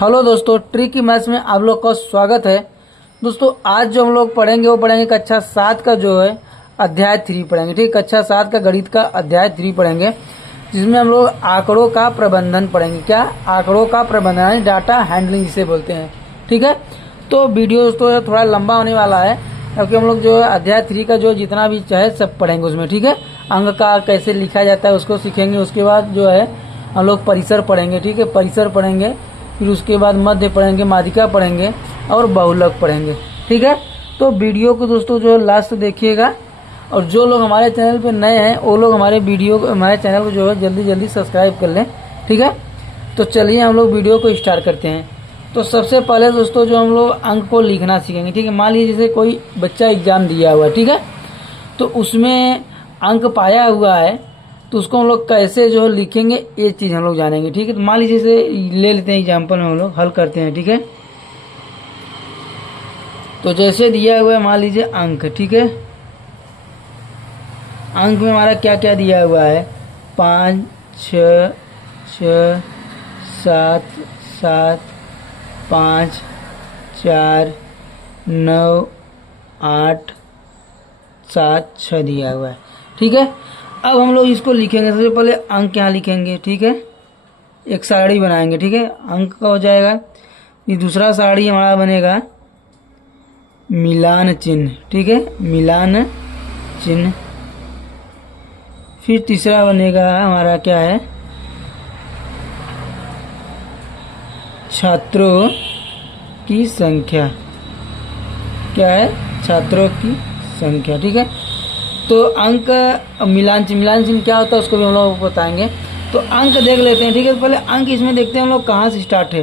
Hello दोस्तों, tricky maths में आप लोग का स्वागत है। दोस्तों आज जो हम लोग पढ़ेंगे वो पढ़ेंगे कक्षा 7 का जो है अध्याय 3 पढ़ेंगे। ठीक, कक्षा 7 का गणित का अध्याय 3 पढ़ेंगे, जिसमें हम लोग आंकड़ों का प्रबंधन पढ़ेंगे। क्या? आंकड़ों का प्रबंधन यानी डाटा हैंडलिंग जिसे बोलते हैं। ठीक है, तो वीडियो दोस्तों थोड़ा लंबा होने वाला है, क्योंकि हम लोग जो है अध्याय 3 का जो जितना भी चाहे सब पढ़ेंगे उसमें। ठीक है, अंक का कैसे लिखा जाता है उसको सीखेंगे। उसके बाद जो है हम लोग परिसर पढ़ेंगे। ठीक है, परिसर पढ़ेंगे, फिर उसके बाद मध्य पढ़ेंगे, माध्यिका पढ़ेंगे और बहुलक पढ़ेंगे। ठीक है, तो वीडियो को दोस्तों जो लास्ट देखिएगा, और जो लोग हमारे चैनल पे नए हैं वो लोग हमारे चैनल को जो है जल्दी सब्सक्राइब कर लें। ठीक है, तो चलिए हम लोग वीडियो को स्टार्ट करते हैं। तो सबसे पहले दोस्तों जो हम लोग अंक को लिखना सीखेंगे। ठीक है, मान लीजिए जैसे कोई बच्चा एग्जाम दिया हुआ है, ठीक है, तो उसमें अंक पाया हुआ है, तो उसको हम लोग कैसे जो लिखेंगे ये चीज़ हम लोग जानेंगे। ठीक है, तो मान लीजिए जैसे ले लेते हैं एग्जाम्पल में हम लोग हल करते हैं। ठीक है, तो जैसे दिया हुआ है मान लीजिए अंक। ठीक है, अंक में हमारा क्या क्या दिया हुआ है? 5 6 6 7 7 5 4 9 8 7 6 दिया हुआ है। ठीक है, अब हम लोग इसको लिखेंगे। सबसे पहले अंक यहाँ लिखेंगे। ठीक है, एक सारणी बनाएंगे। ठीक है, अंक का हो जाएगा। ये दूसरा सारणी हमारा बनेगा मिलान चिन्ह। ठीक है, मिलान चिन्ह। फिर तीसरा बनेगा हमारा क्या है? छात्रों की संख्या। क्या है? छात्रों की संख्या। ठीक है, तो अंक मिलान चिन्ह क्या होता है उसको भी हम लोग बताएंगे। तो अंक देख लेते हैं। ठीक है, तो पहले अंक इसमें देखते हैं हम लोग कहाँ से स्टार्ट है।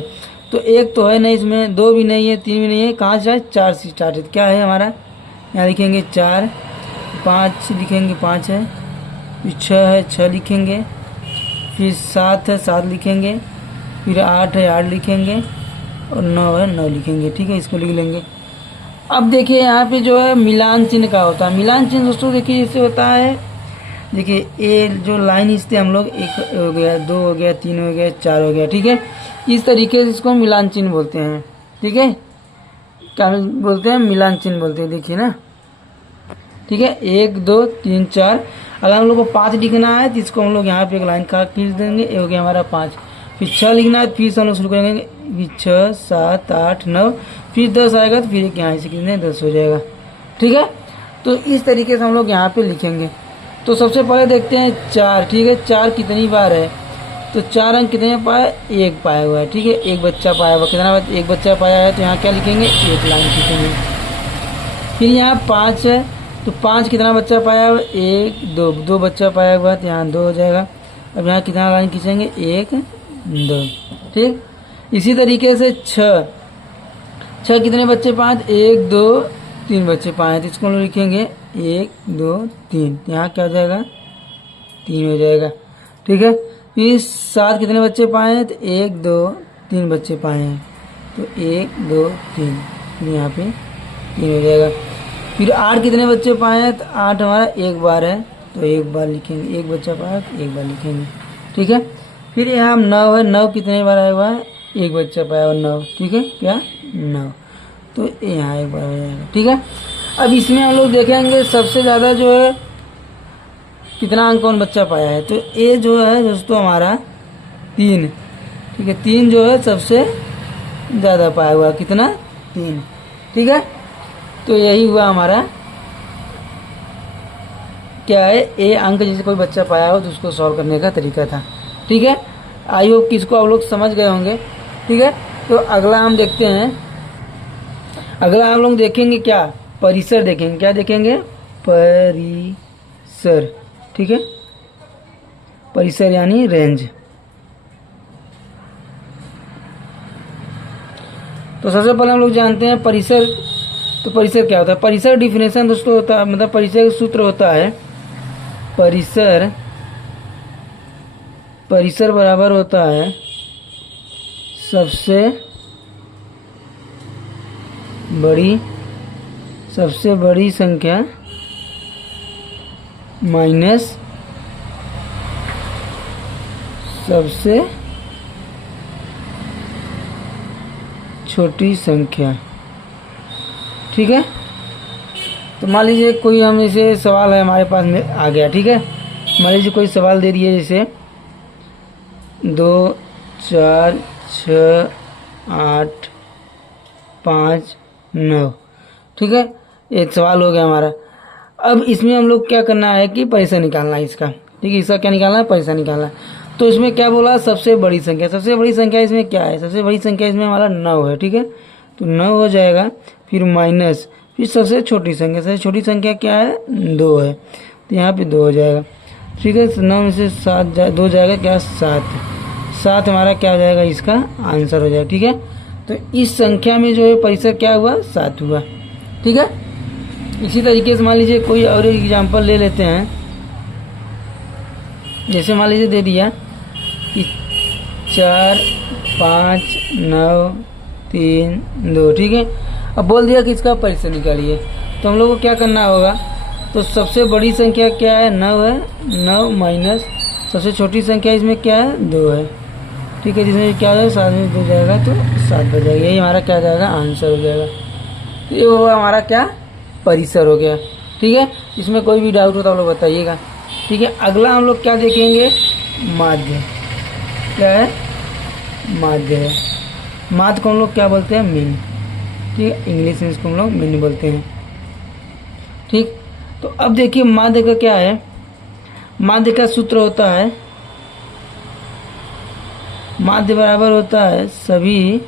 तो एक तो है नहीं, इसमें 2 भी नहीं है, 3 भी नहीं है, कहाँ से? 4 से स्टार्ट है। क्या है हमारा? यहाँ लिखेंगे 4, 5 लिखेंगे, 5 है, फिर 6 है, 6 लिखेंगे, फिर 7 है, 7 लिखेंगे, फिर 8 है, 8 लिखेंगे, और 9 है, 9 लिखेंगे। ठीक है, इसको लिख लेंगे। अब देखिए यहाँ पे जो है मिलान चिन्ह का होता है। मिलान चिन्ह दोस्तों देखिए जैसे होता है, देखिए ये जो लाइन इससे हम लोग 1 हो गया, 2 हो गया, 3 हो गया, 4 हो गया। ठीक है, इस तरीके से इसको मिलान चिन्ह बोलते हैं। ठीक है, क्या बोलते हैं? मिलान चिन्ह बोलते हैं। देखिए ना, ठीक है, 1 2 3 4। अगर हम लोग को 5 लिखना है तो इसको हम लोग यहाँ पे एक लाइन का खींच देंगे। ये हो गया हमारा 5। फिर 6 लिखना है, फिर से हम लोग शुरू करेंगे 6 7 8 9, फिर 10 आएगा तो फिर एक यहाँ से कितने 10 हो जाएगा। ठीक है, तो इस तरीके से हम लोग यहाँ पे लिखेंगे। तो सबसे पहले देखते हैं 4। ठीक है, 4 कितनी बार है? तो 4 अंक कितने पाया? 1 पाया हुआ है। ठीक है, एक बच्चा पाया हुआ। कितना? एक बच्चा पाया है, तो यहाँ क्या लिखेंगे? एक लाइन लिखेंगे। फिर यहाँ 5 है, तो 5 कितना बच्चा पाया हुआ? 1 2, 2 बच्चा पाया हुआ है, तो यहाँ 2 हो जाएगा। अब यहाँ कितना लाइन खींचेंगे? 1 2। ठीक, इसी तरीके से 6 कितने बच्चे पाए? 1 2 3 बच्चे पाए, तो इसको हम लोग लिखेंगे 1 2 3, यहाँ क्या हो जाएगा? 3 हो जाएगा। ठीक है, फिर 7 कितने बच्चे पाए हैं? तो 1 2 3 बच्चे पाए हैं, तो 1 2 3, यहाँ पे 3 हो जाएगा। फिर 8 कितने बच्चे पाए हैं? तो 8 हमारा 1 बार है, तो 1 बार लिखेंगे। 1 बच्चा पाया तो 1 बार लिखेंगे। ठीक है, फिर यहाँ 9 है, 9 कितने बार आया हुआ है? 1 बच्चा पाया हुआ 9। ठीक है, क्या? 9, तो यहाँ 1 बार हो जाएगा। ठीक है, अब इसमें हम लोग देखेंगे सबसे ज़्यादा जो है कितना अंक कौन बच्चा पाया है। तो ये जो है दोस्तों हमारा 3। ठीक है, 3 जो है सबसे ज़्यादा पाया हुआ। कितना? 3। ठीक है, तो यही हुआ हमारा क्या है? ए अंक जैसे कोई बच्चा पाया हो तो उसको सॉल्व करने का तरीका था। ठीक है, आई होप कि इसको आप लोग समझ गए होंगे। ठीक है, तो अगला हम देखते हैं। अगला हम लोग देखेंगे क्या? परिसर देखेंगे। क्या देखेंगे? परिसर। ठीक है, परिसर यानी रेंज। तो सबसे पहले हम लोग जानते हैं परिसर। तो परिसर क्या होता है? परिसर डिफिनेशन दोस्तों होता है, मतलब परिसर का सूत्र होता है परिसर बराबर होता है सबसे बड़ी संख्या माइनस सबसे छोटी संख्या, ठीक है। तो मान लीजिए कोई हम इसे सवाल है हमारे पास में आ गया, ठीक है। मान लीजिए कोई सवाल दे दिए जैसे 2 4 6 8 5 9, ठीक है। एक सवाल हो गया हमारा। अब इसमें हम लोग क्या करना है कि पैसा निकालना है इसका, ठीक है। इसका क्या निकालना है, पैसा निकालना है। तो इसमें क्या बोला, सबसे बड़ी संख्या। सबसे बड़ी संख्या इसमें क्या है, सबसे बड़ी संख्या इसमें हमारा 9 है, ठीक है। तो 9 हो जाएगा, फिर माइनस, फिर सबसे छोटी संख्या। सबसे छोटी संख्या क्या है, 2 है, तो यहाँ पे 2 हो जाएगा, ठीक है। 9 में से 7 2 जाएगा क्या, 7 हमारा क्या हो जाएगा, इसका आंसर हो जाएगा, ठीक है। तो इस संख्या में जो है पैसा क्या हुआ, 7 हुआ, ठीक है। इसी तरीके से मान लीजिए कोई और एग्जांपल ले लेते हैं। जैसे मान लीजिए दे दिया कि 4 5 9 3 2, ठीक है। अब बोल दिया कि इसका पैसा निकालिए, तो हम लोग को क्या करना होगा। तो सबसे बड़ी संख्या क्या है, 9 है, 9 माइनस सबसे छोटी संख्या इसमें क्या है, 2 है, ठीक है। जिसमें क्या हो जाएगा, 7 में 2 जाएगा तो 7 हो जाएगा। यही हमारा क्या जाएगा, आंसर हो जाएगा। तो ये होगा हमारा क्या, परिसर हो गया, ठीक है। इसमें कोई भी डाउट हो तो आप लोग बताइएगा, ठीक है। अगला हम लोग क्या देखेंगे, माध्य। क्या है, माध्य है। माध्य को हम लोग क्या बोलते हैं, मीन, ठीक है। इंग्लिश में इसको हम लोग मीन बोलते हैं, ठीक। तो अब देखिए माध्य का क्या है। माध्य का सूत्र होता है, माध्य बराबर होता है सभी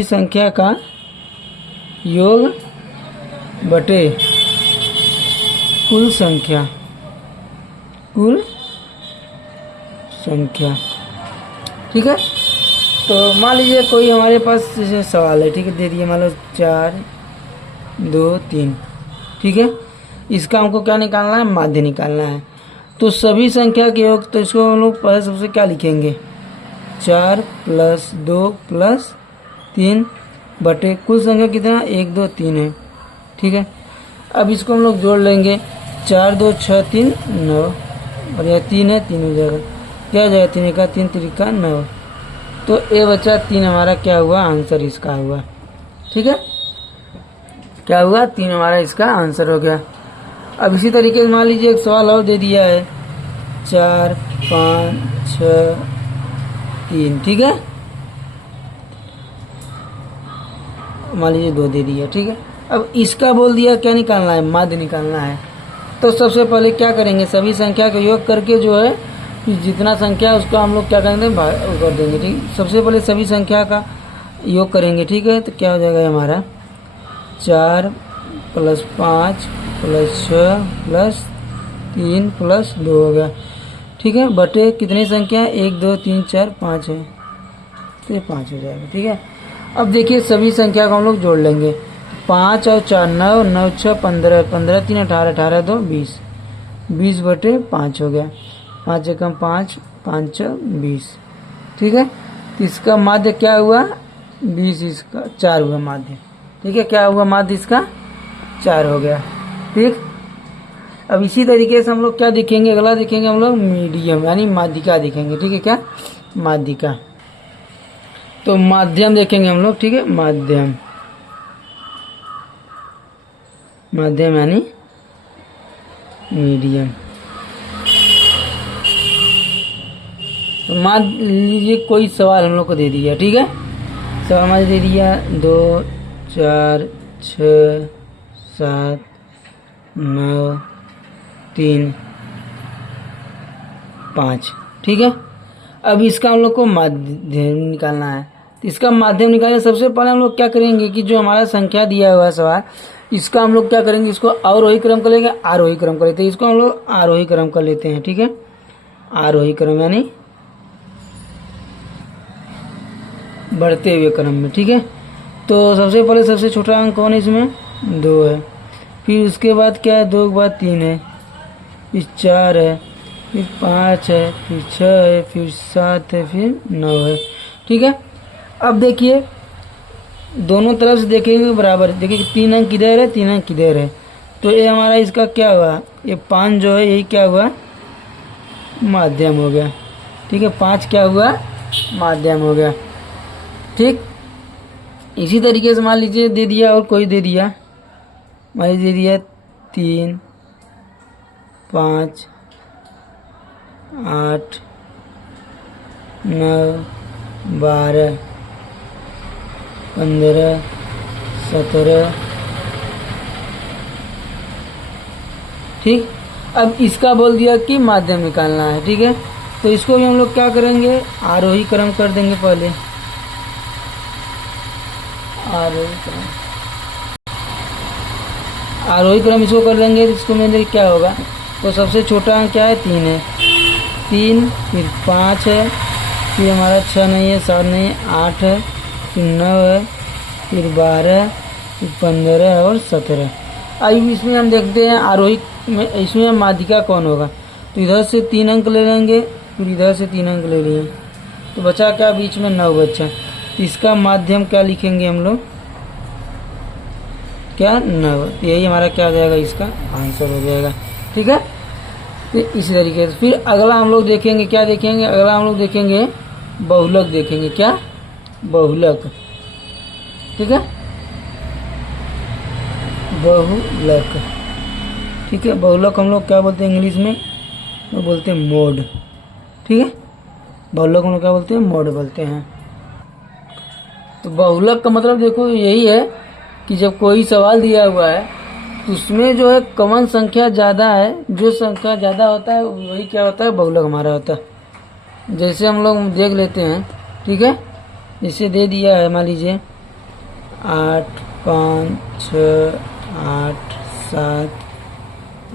संख्या का योग बटे कुल संख्या, ठीक है। तो मान लीजिए कोई हमारे पास जैसे सवाल है, ठीक है, दे दिए मान लो 4 2 3, ठीक है। इसका हमको क्या निकालना है, माध्य निकालना है। तो सभी संख्या के योग, तो इसको हम लोग पहले सबसे क्या लिखेंगे, 4 + 2 + 3 बटे कुल संख्या कितना, 1 2 3 है, ठीक है। अब इसको हम लोग जोड़ लेंगे, 4 2 6 3 9, और यह 3 है, 3 हो जाएगा, क्या हो जाएगा, 3 का 3 3 9। तो ए बचा 3 हमारा क्या हुआ, आंसर इसका हुआ, ठीक है। क्या हुआ, 3 हमारा इसका आंसर हो गया। अब इसी तरीके से मान लीजिए एक सवाल और दे दिया है, 4 5 6 3, ठीक है। मान लीजिए 2 दे दिया, ठीक है। अब इसका बोल दिया क्या निकालना है, माध्य निकालना है। तो सबसे पहले क्या करेंगे, सभी संख्या का योग करके जो है जितना संख्या है उसको हम लोग क्या करेंगे, भाग कर देंगे, ठीक। सबसे पहले सभी संख्या का योग करेंगे, ठीक है। तो क्या हो जाएगा हमारा, 4 + 5 + 6 + 3 + 2 हो गया, ठीक है। बटे कितनी संख्या है, 1 2 3 4 5 है, तो ये 5 हो जाएगा, ठीक है। अब देखिए सभी संख्या को हम लोग जोड़ लेंगे, 5 और 4 9 9 6 15 15 3 18 18 2 20 20 बटे 5 हो गया, 5 एकम 5 5 6 20, ठीक है। तो इसका माध्य क्या हुआ, 20, इसका 4 हुआ माध्य, ठीक है। क्या हुआ माध्य इसका, 4 हो गया, ठीक। अब इसी तरीके से हम लोग क्या देखेंगे, अगला देखेंगे हम लोग मीडियम यानी माध्यिका देखेंगे, ठीक है। क्या, माध्यिका। तो माध्यम देखेंगे हम लोग, ठीक है। माध्यम यानी मीडियम। तो मान लीजिए कोई सवाल हम लोग को दे दिया, ठीक है। सवाल हमारे दे दिया 2 4 6 7 9 3 5, ठीक है। अब इसका हम लोग को माध्यम निकालना है। तो इसका माध्यम निकालने सबसे पहले हम लोग क्या करेंगे कि जो हमारा संख्या दिया हुआ है सवाल, इसका हम लोग क्या करेंगे, इसको अवरोही क्रम कर लेंगे, आरोही क्रम कर लेते हैं। इसको हम लोग आरोही क्रम कर लेते हैं, ठीक है। आरोही क्रम यानी बढ़ते हुए क्रम में, ठीक है। तो सबसे पहले सबसे छोटा अंक कौन है इसमें, 2 है। फिर उसके बाद क्या है, 2 के बाद 3 है, फिर 4 है, फिर 5 है, फिर 6 है, फिर 7 है, फिर 9 है, ठीक है। अब देखिए दोनों तरफ से देखेंगे बराबर, देखिए 3 अंक किधर है, 3 अंक किधर है। तो ये हमारा इसका क्या हुआ, ये 5 जो है यही क्या हुआ, माध्यम हो गया, ठीक है, 5 क्या हुआ, माध्यम हो गया। ठीक, इसी तरीके से मान लीजिए दे दिया और कोई दे दिया, मान लीजिए दे दिया 3, 5, 8, 9, 12, 15, 17। ठीक, अब इसका बोल दिया कि माध्यम निकालना है। ठीक है, तो इसको भी हम लोग क्या करेंगे, आरोही क्रम कर देंगे पहले, आरोही क्रम इसको कर देंगे। इसको में क्या होगा, तो सबसे छोटा अंक क्या है, 3 है, 3, फिर 5 है, फिर हमारा 6 नहीं है, 7 नहीं है, 8 है, फिर 9 है, फिर 12, फिर 15 और 17। अब इसमें हम देखते हैं आरोही में, इसमें माध्यिका कौन होगा, तो इधर से 3 अंक ले लेंगे, फिर इधर से 3 अंक ले लिए, तो बचा क्या, बीच में 9 बचा। तो इसका माध्यम क्या लिखेंगे हम लोग, क्या, 9। यही हमारा क्या हो जाएगा, इसका आंसर हो जाएगा। ठीक है, तो इसी तरीके से फिर अगला हम लोग देखेंगे, क्या देखेंगे, अगला हम लोग देखेंगे बहुलक देखेंगे, क्या, बहुलक। ठीक है, बहुलक। ठीक है, बहुलक हम लोग क्या बोलते हैं इंग्लिश में, वो बोलते हैं मोड। ठीक है, बहुलक हम लोग क्या बोलते हैं, मोड बोलते हैं। तो बहुलक का मतलब देखो यही है कि जब कोई सवाल दिया हुआ है तो उसमें जो है कॉमन संख्या ज़्यादा है, जो संख्या ज़्यादा होता है वही क्या होता है, बहुलक हमारा होता है। जैसे हम लोग देख लेते हैं। ठीक है, जैसे दे दिया है, मान लीजिए 8, 5, 6, 8, 7,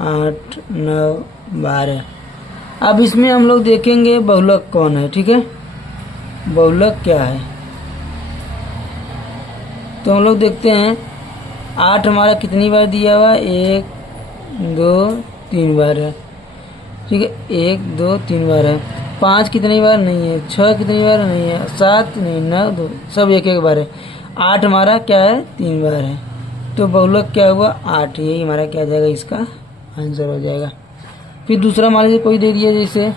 8, 9, 12। अब इसमें हम लोग देखेंगे बहुलक कौन है। ठीक है, बहुलक क्या है, तो हम लोग देखते हैं 8 हमारा कितनी बार दिया हुआ, 1, 2, 3 बार है। ठीक है, 1, 2, 3 बार है। 5 कितनी बार नहीं है, 6 कितनी बार नहीं है, 7 नहीं, 9, 2, सब एक एक बार है। 8 हमारा क्या है, 3 बार है। तो बहुलक क्या हुआ, 8। यही हमारा क्या आ जाएगा, इसका आंसर हो जाएगा। फिर दूसरा मान लीजिए कोई दे दिया, जैसे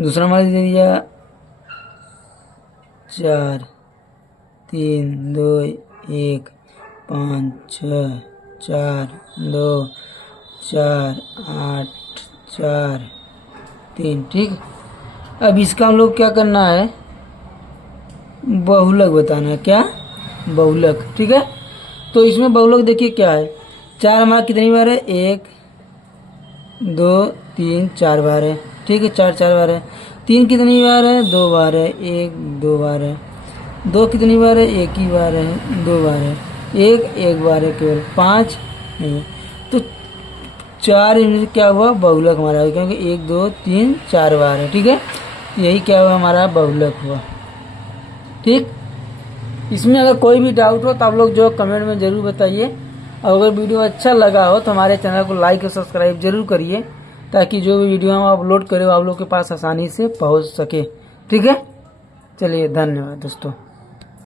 दूसरा मान लीजिए दे दिया 4, 3, 2, 1, 5, 6, 4, 2, 4, 8, 4, 3। ठीक, अब इसका हम लोग क्या करना है, बहुलक बताना है, क्या, बहुलक। ठीक है, तो इसमें बहुलक देखिए क्या है, 4 हमारा कितनी बार है, 1, 2, 3, 4 बार है। ठीक है, 4 4 बार है। 3 कितनी बार है, 2 बार है, 1, 2 बार है। 2 कितनी बार है, 1 ही बार है, 2 बार है। 1 1 बार है केवल, 5 नहीं। तो 4 इनमें क्या हुआ, बहुलक हमारा, क्योंकि 1, 2, 3, 4 बार है। ठीक है, यही क्या हुआ, हमारा बहुलक हुआ। ठीक, इसमें अगर कोई भी डाउट हो तो आप लोग जो कमेंट में ज़रूर बताइए। और अगर वीडियो अच्छा लगा हो तो हमारे चैनल को लाइक और सब्सक्राइब जरूर करिए, ताकि जो भी वीडियो हम अपलोड करें वो आप लोग के पास आसानी से पहुंच सके। ठीक है, चलिए, धन्यवाद दोस्तों।